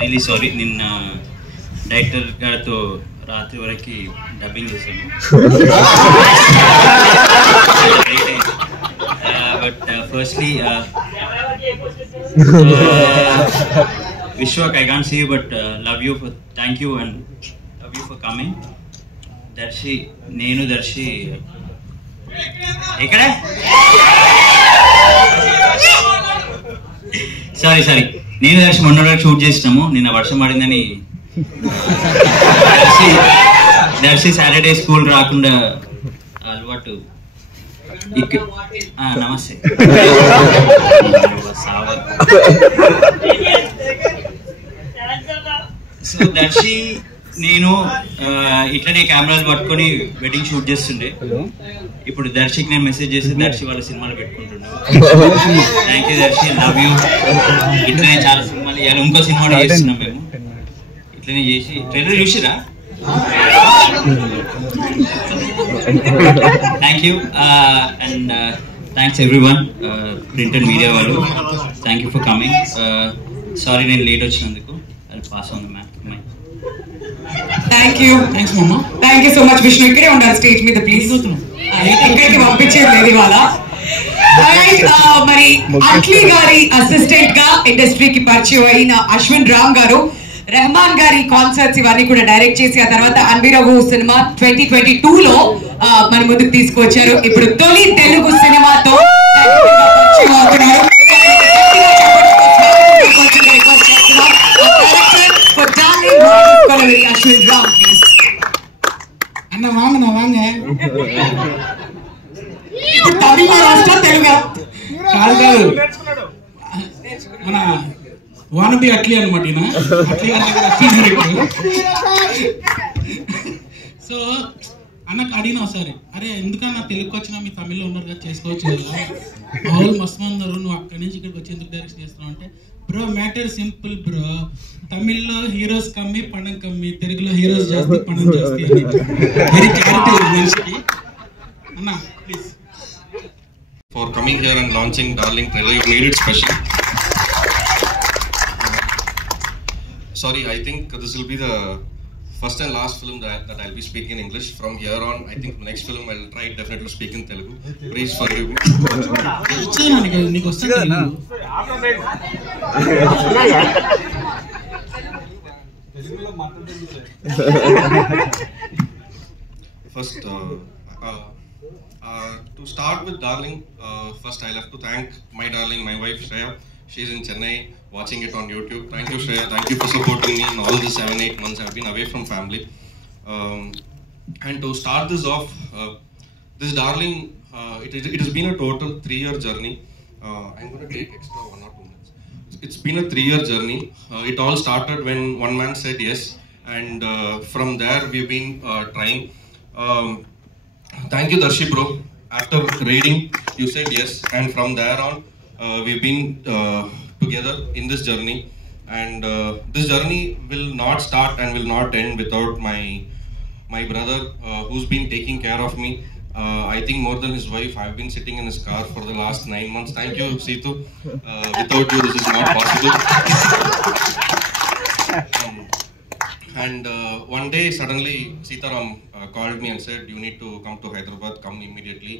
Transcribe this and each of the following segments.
Really sorry, నిన్న director గారితో రాత్రి వరకు డబ్బింగ్ చేశాను. But firstly Vishwak, I can't see you, but love you for, thank you and love you for coming. Darshi, Nenu Darshi. Ekada? Sorry. Nenu Darshi Monnoda shoot chesinamu. Ninna varsham padindani. Darshi Saturday school raakunda alvatu. Namaste. So Darshi నేను ఇట్లనే కెమెరాలు పట్టుకొని wedding shoot చేస్తుండే. ఇప్పుడు దర్శికి నేను message చేస్తే దర్శి వాళ్ళ సినిమాలు పెట్టుకుంటున్నాను. Thank you Darshi, love you. ఇట్లనే చాలా సినిమాలు ఇవాళ ఇంకో సినిమా కూడా చేస్తున్నాం మేము. ఇట్లనే చేసి ట్రైలర్ చూసిరా? Thank you and thanks everyone, print and media వాళ్ళు. Thank you for coming. Sorry నేను లేట్ వచ్చినందుకు. Pass on the ma'am. Thank you. Thanks మమ్మ. Thank you so much. Vishnu ఇక్కడే ఉండాలి స్టేజ్ మీద ప్లీజ్. ఇక్కడికి పంపించేది లేదు ఇవాళ. మరి అట్లీ గారి అసిస్టెంట్ గా ఇండస్ట్రీకి పరిచయం అయిన అశ్విన్ రామ్ గారు రెహమాన్ గారి కాన్సర్ట్స్ ఇవన్నీ కూడా డైరెక్ట్ చేసి ఆ తర్వాత అన్బిరవు సినిమా 2022లో మన ముందుకు తీసుకొచ్చారు. ఇప్పుడు తొలి తెలుగు సినిమాతో పరిచయం అవుతున్నారు. అన్న వాంగ ఇప్పుడు తమిళ రాష్ట్ర తెలుగు కాదు మన వానబి అట్లీ అనమాట. సో అన్నకు అడిగినా ఒకసారి, అరే ఎందుకన్నా తెలుగుకి వచ్చినా మీ తమిళ్లో ఉన్నారు కదా, చేసుకోవచ్చు కదా, మామూలు మస్తు ఉన్నారు, నువ్వు అక్కడి నుంచి ఇక్కడికి వచ్చి ఎందుకు డైరెక్ట్ చేస్తున్నావు అంటే, బ్రో మ్యాటర్ సింపుల్ బ్రో, తమిళ్లో హీరోస్ కమ్మి పణం కమ్మి, తెలుగులో హీరోస్ జాస్తి పణం జాస్తి అని వెరీ క్లారిటీ మనిషికి. అన్న please. For coming here and launching Darling trailer, you made it special. Sorry, I think this will be the first and last film that I'll be speaking in English. From here on, I think the next film I'll try definitely to speak in Telugu. Please forgive me. First, to start with Darling, first I'll have to thank my darling, my wife Shreya. She's in Chennai watching it on YouTube. Thank you Shreya, thank you for supporting me in all the 7-8 months I've been away from family. And to start this off, this Darling, it has been a total 3-year journey. I'm going to take extra 1 or 2 minutes. It's been a 3-year journey. It all started when one man said yes, and from there we've been trying. Thank you Darshi bro, after reading you said yes, and from there on we've been together in this journey, and this journey will not start and will not end without my brother who's been taking care of me. I think more than his wife. I've been sitting in his car for the last 9 months. Thank you Seetu, without you this is not possible. And one day suddenly Sitaram called me and said, you need to come to Hyderabad, come immediately.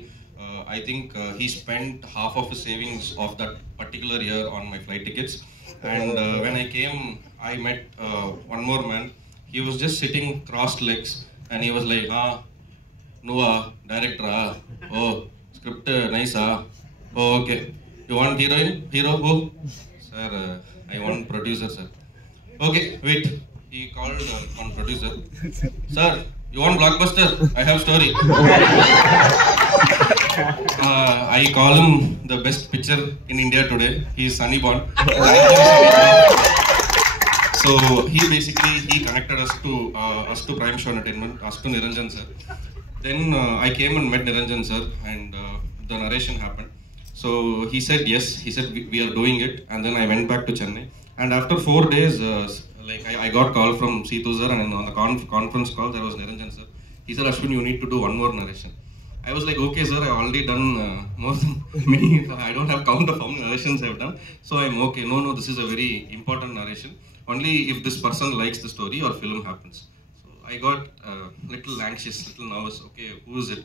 I think he spent half of his savings of that particular year on my flight tickets. And when I came, I met one more man. He was just sitting crossed legs and he was like, Nuva, director, oh, script nice, oh, okay. You want heroine? Hero who? Sir, I want producer, sir. Okay, wait. He called on producer. Sir, you want blockbuster? I have story. I call him the best pitcher in India today. He is Sunny Bond. So he connected us to Prime Show Entertainment, us to Niranjan sir. Then I came and met Niranjan sir, and the narration happened. So he said yes. He said we are doing it, and then I went back to Chennai. And after 4 days, I got call from Seetu sir, and on the conference call there was Niranjan sir. He said, Ashwin, you need to do one more narration. I was like, okay, sir, I've already done more than many. I don't have count of how many narrations I've done. So I'm okay. No, this is a very important narration. Only if this person likes the story or film happens. So I got little anxious, little nervous. Okay, who is it?